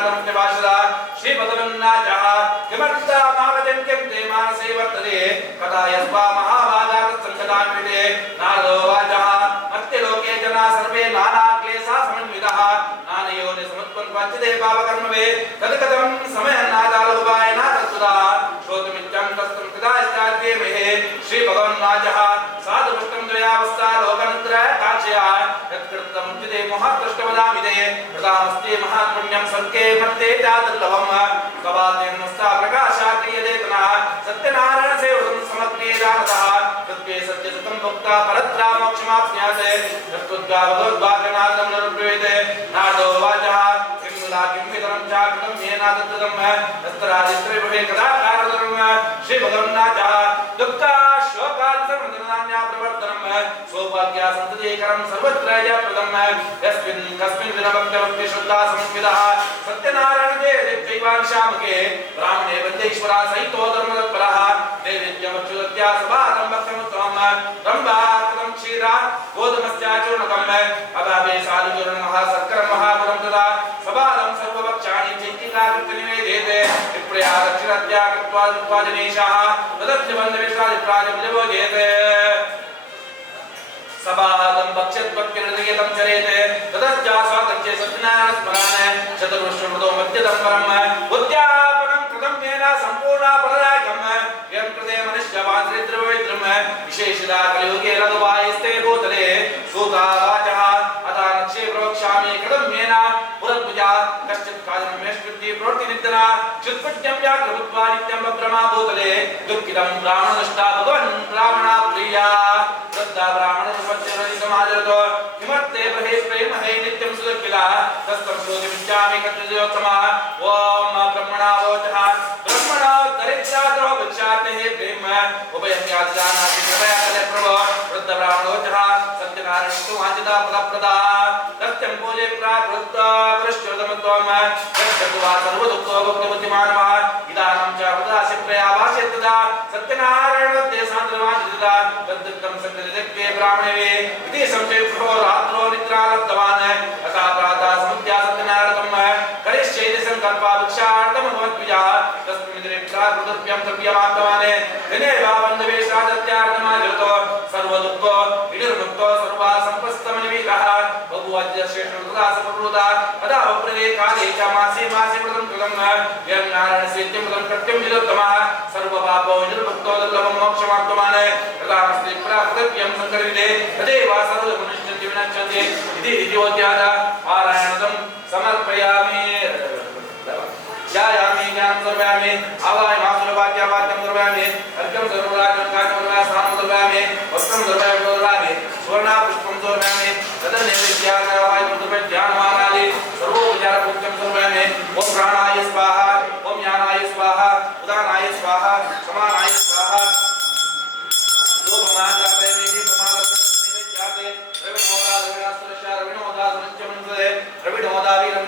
दक्षिणार्थं निवासदा श्री भगवन्नाथः किमर्था मागतिं किं ते मानसे वर्तते कदा यस्वा महाभागात् संकटान्विते नारदो वाचः मर्त्यलोके जना सर्वे नाना क्लेशा समन्वितः नानयोनि समुत्पन्न वाच्यते पापकर्मवे तदकथं समयन्नादालुपाय नातत्तदा श्रोतुमिच्छं तस्तं तदा स्ताद्ये महे श्री भगवन्नाथः साधु पुष्टं द्वयावस्था लोकनत्र काचया यत्कृतं मुच्यते महादृष्टवदामिते प्रदामस्ते महापुण्यं संके मत्ते तादुर्लभम् कवादेन नस्ता प्रकाशा क्रियते तनः सत्यनारायण सेवकं समग्रे दानतः तत्ते सत्यसुतं भक्ता परत्रा मोक्षमाप्नुयाते तत्तुद्गा भगवद्वाक्यनादं नरुप्येते नारदो वाचः किं वितरं च कृतं येन तत्तदं तत्रादित्रे भवे कदा कारदरं श्री भगवन्नाथः दुःखा शोकादिसर्वनिर्नान्या प्रवर्तनं सौभाग्या सन्ततिकरं सर्वत्र जयप्रदं यस्मिन् कस्मिन् विनवक्तवक्ति श्रद्धा समन्वितः सत्यनारायणे देवैवांशामके ब्राह्मणे वन्देश्वरा सहितो धर्मतत्परः नैवेद्यमच्युत्या सभातं भक्तमुत्तमं रम्भाकृतं क्षीरा गोधूमस्याचूर्णकम् अभावे साधुचूर्णमः सर्करं महाफलं तदा सभालं सर्वभक्षाणि चैत्तिकाकृत्यनिवेदेते विप्रया दक्षिणत्या कृत्वा कृत्वा जनेशाः तदर्थबन्धविश्वादिप्राजभुजभोजेते सभागं भक्ष्यद्भक्तिर्नियतं चरेते ततश्चास्वादच्चे सत्यनारायणस्मरान् चतुर्विश्वमृतो मध्यदं परम् उद्यापनं कृतं येन सम्पूर्णा फलदायकम् यं कृते मनुष्यवाञ्छिद्रवैद्रम् विशेषदा कलियुगे लघुवायस्ते भूतले सूता वाचः अतः नक्षे प्रवक्ष्यामि कृतं येन पुरद्भुजा कश्चित् कार्यं मे स्मृति प्रवृत्तिनित्यना चित्पुण्यं व्याकृत्वा नित्यं भद्रमा भूतले दुःखितं ब्राह्मणदुष्टा भगवन् ब्राह्मणा प्रिया श्रद्धा ब्राह्मण समाजरतो किमर्थे बहे प्रेम है नित्यं सुदुःखिला तस्तं श्रोतिमिच्छामि कथयोत्तमः ओम ब्रह्मणावोचः ब्रह्मणा दरिद्राद्रो भिक्षाते प्रेम उभयं यादजानाति कृपया कले प्रभो वृद्ध ब्राह्मणोचः सत्यनारायणस्तु वाञ्छिता फलप्रदा सत्यं पूजे प्राकृत पुरश्चोदमत्वं यच्छत्वा सर्वदुःखो भक्तिबुद्धिमानः इदानं च वदासि प्रयावासि तदा सत्यनारायणस्य सान्द्रवाञ्छिता तद्दत्तं संगतिते ब्राह्मणे इति संचेतो रात्रो निद्रा लब्धवान् अतः प्रातः समुद्या सत्यनारायणं करिष्येति संकल्पा भिक्षार्थं भवद्विजः तस्मिन् दिने प्राकृतभ्यं द्रव्यमाप्तवान् दिने वा बन्धुवेशादत्यार्थमाजतो सर्वदुःखो विनिर्मुक्तो सर्वा सम्पस्तमनिविकः बहुवद्य श्रेष्ठकृता सप्रभृता अतः वप्रदे काले च मासे मासे व्रतं कृतं यं नारायणसेत्यं व्रतं कृत्यं विदुत्तमः सर्वपापो विनिर्मुक्तो दुर्लभं मोक्षमाप्तवान् प्रदामस्ते प्राकृतभ्यं संकल्पिते तदेव सर्वमनुष्यन्ति विनश्यन्ति इति द्योत्याद पारायणं समर्पयामि ध्यायामि ज्ञानं सर्वयामि आवाय मासुरवाक्यावाक्यं सर्वयामि अर्घ्यं सर्वराजं काजं सर्वया स्नानं सर्वयामि वस्त्रं सर्वयामि सुवर्णा पुष्पं सर्वयामि तदनैवेद्यावाय सर्वया ध्यानमानादि सर्वोपचारपूज्यं सर्वयामि ओम प्राणाय स्वाहा ओम ज्ञानाय स्वाहा उदानाय स्वाहा समानाय स्वाहा लोभमाद्रापयमेति प्रमादस्य नैवेद्याते रविणोदावीरं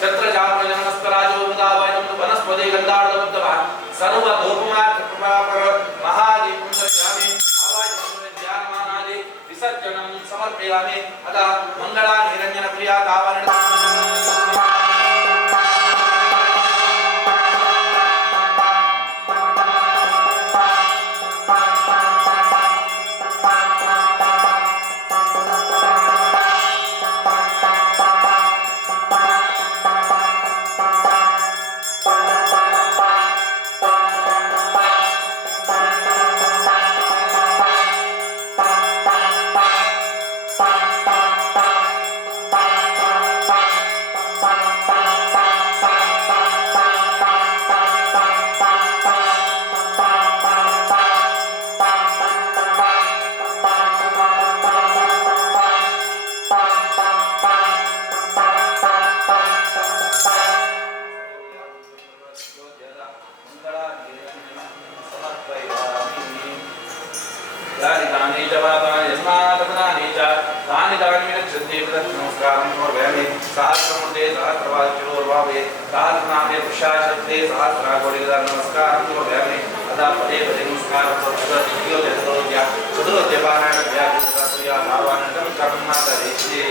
चत्रजाप्रजनमस्तराजो मुदावयनं वनस्पति गन्धार्धवत्तमः सर्वधूपमात्रप्रभापर महादीपं दर्शयामि आवाय ध्यानमानादि विसर्जनं समर्पयामि अतः मंगला निरंजन प्रिया तावरण नमस्कारं समर्पयामि सहस्रमुदे सहस्रवाच्योर्भावे सहस्रनामे पुरुषाशब्दे सहस्राकोटिगदां नमस्कारं समर्पयामि अतः पदे पदे नमस्कारं चतुरोध्या चतुरोध्यपारायणभ्या भावानन्दं कर्ममादरिष्ये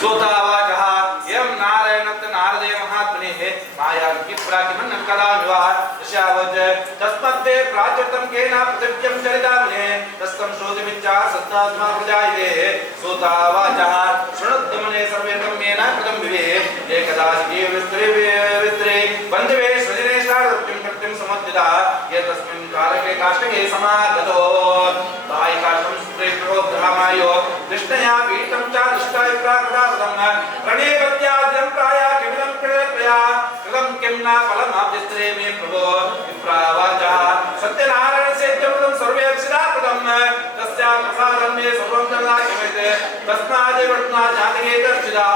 सूतावाचः एवं नारायणस्य नारदे महात्मनेः माया विप्राकिमन्नं कदामिवाह यस्यावच तस्मद्दे प्राचुर्तं केन पृथिव्यं चरितामने तस्तं श्रोतिमिच्छा सत्तात्मा प्रजायते सूतावाचः शृणुद्य मने सर्वे ब्रह्मेण कृतं विवे एकदाचिके विस्त्रे बन्धवे स्वजने शारदप्यं कृत्यं समद्दिता एतस्मिन् कारके काष्ठके समागतो दायिकाष्ठं स्प्रेष्ठो ग्रहमायो कृष्णया पीठं च दृष्टाय प्राकृतावदं प्रणेपत्याद्यं प्राया किमिदं प्रणेपया कृतं किं न फलमाप्यस्त्रे मे प्रभो विप्रावाचः सत्यनारायणसेत्यमृतं सर्वे अक्षराकृतं तस्या प्रसादं मे सर्वं जगदाख्यमेते तस्मादेव जातके दर्शितः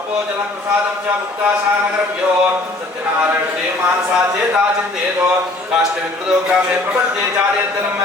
अपोजनं प्रसादं च मुक्ताशानगरभ्यो सत्यनारायणदेव मानसा चेता चिन्तयेतो काष्ठविकृतो ग्रामे प्रपद्ये चार्यतनं